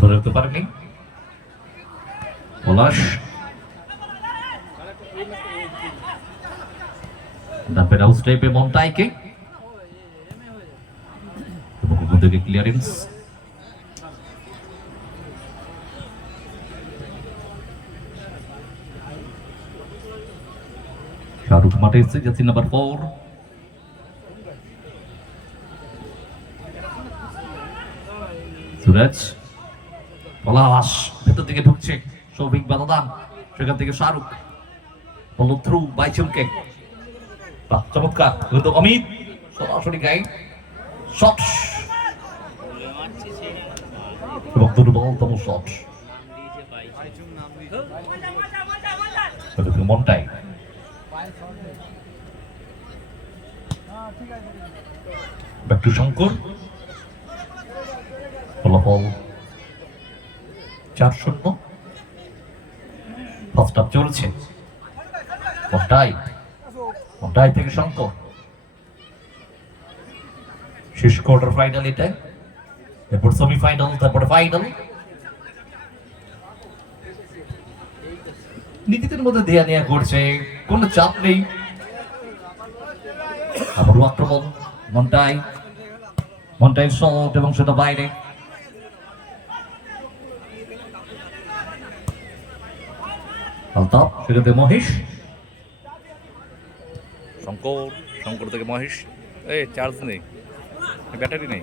ধরে রাখতে পারেনি পলাশ। ডাম্পের হাউস টাইপে মন্টাইকে ক্লিয়ারেন্স। শাহরুখ মাঠে এসেছে, জার্সি নাম্বার 4। সুরাজ পলাশ ভেতর দিকে ঢুকছে, সৌভিক বাদাদান, সেখান থেকে শাহরুখ বল থ্রু বাইচুমকে। চমৎকার কিন্তু অমিত সরাসরি গায়ে শট এবং দুর্বলতম শট মনটাই। ব্যাক টু শঙ্কর, ফলাফল 4-0। ফার্স্ট হাফ চলছে। মন্টাই থেকে শঙ্কর, শেষ কোয়ার্টার ফাইনাল এটা, এরপর সেমিফাইনাল, তারপরে ফাইনাল। নিজেদের মধ্যে দেয়া নেয়া করছে, কোনো চাপ নেই। আবারও আক্রমণ, মন্টাই শট এবং সেটা বাইরে। আলতাফ, সেখানে মহেশ, শঙ্কর থেকে মহেশ। এই চার্জ নেই, ব্যাটারি নেই।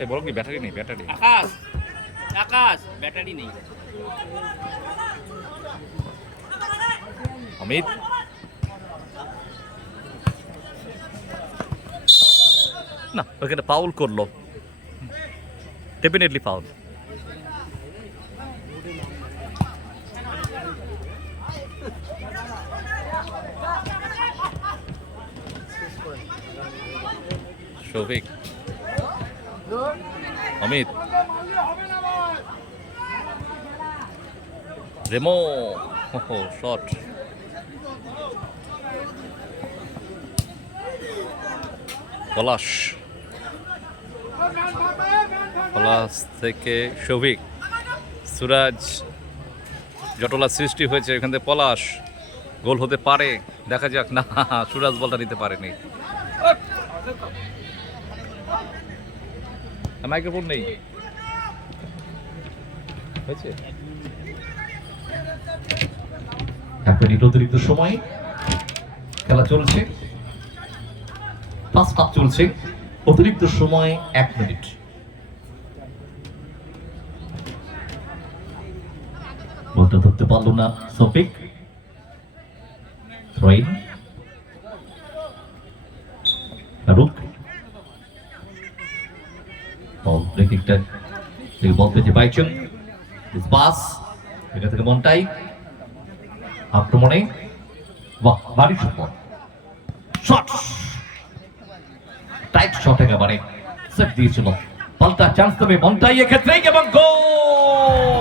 এই বলো কি ব্যাটারি নেই? ব্যাটারি আকাশ ব্যাটারি নেই। অমিত না, ওখানে ফাউল করলো, definitely foul. Souvik, Amit, Remo, shot, Palash থেকে শৌভিক, সুরাজ, জটলা সৃষ্টি হয়েছে এখান থেকে। পলাশ, গোল হতে পারে, দেখা যাক। না, সুরাজ বলটা নিতে পারেনি। মাইক্রোফোন নেই হয়েছে। 1 মিনিট অতিরিক্ত সময় খেলা চলছে, ফার্স্ট হাফ চলছে, অতিরিক্ত সময় 1 মিনিট। বলতে ধরতে পারলো না সফিক। শাহরুখ বল পেয়েছে বাইচুং, পাস এটা থেকে মন্টাই আক্রমণে। বাহ, ভারী শট, টাইট শট, একেবারে সেট দিয়েছিল। পাল্টা চান্স তবে মন্টাই এক্ষেত্রে এবং গোল।